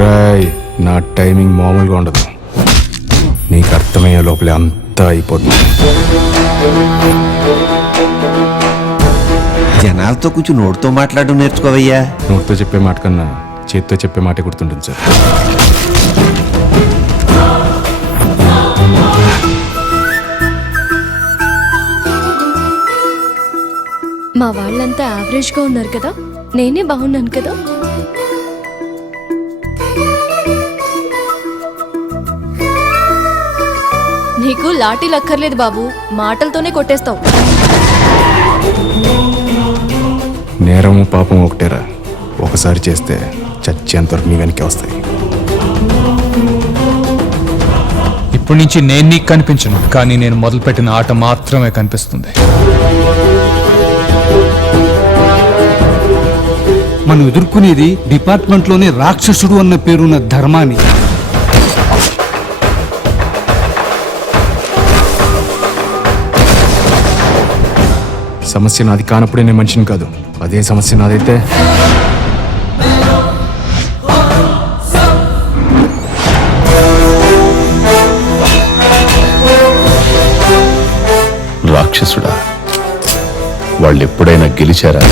రాయ్ నా టైమింగ్ మామూలుగా ఉండదు. నీకు అర్థమయ్యే లోపలే అంతా అయిపోతుంది. జనాలతో కొంచెం నోటితో మాట్లాడడం నేర్చుకోవయ్యా. నోటితో చెప్పే మాట కన్నా చేతితో చెప్పే మాట గుర్తుంటుంది సార్. మా వాళ్ళంతా యావరేజ్గా ఉన్నారు కదా, నేనే బాగున్నాను కదా. నీకు లాఠీలు అక్కర్లేదు బాబు, మాటలతోనే కొట్టేస్తావు. నేరము పాపం ఒకటేరా, ఒకసారి చేస్తే చచ్చేంతవరకు నీ వెనక్కి వస్తాయి. ఇప్పటి నుంచి నేను నీకు కనిపించను, కానీ నేను మొదలుపెట్టిన ఆట మాత్రమే కనిపిస్తుంది. మనం ఎదుర్కొనేది డిపార్ట్మెంట్లోనే రాక్షసుడు అన్న పేరున్న ధర్మాన్ని. సమస్య నాది కానప్పుడే నేను మనిషిని కాదు. అదే సమస్య నాదైతే రాక్షసుడా? వాళ్ళు ఎప్పుడైనా గెలిచారా?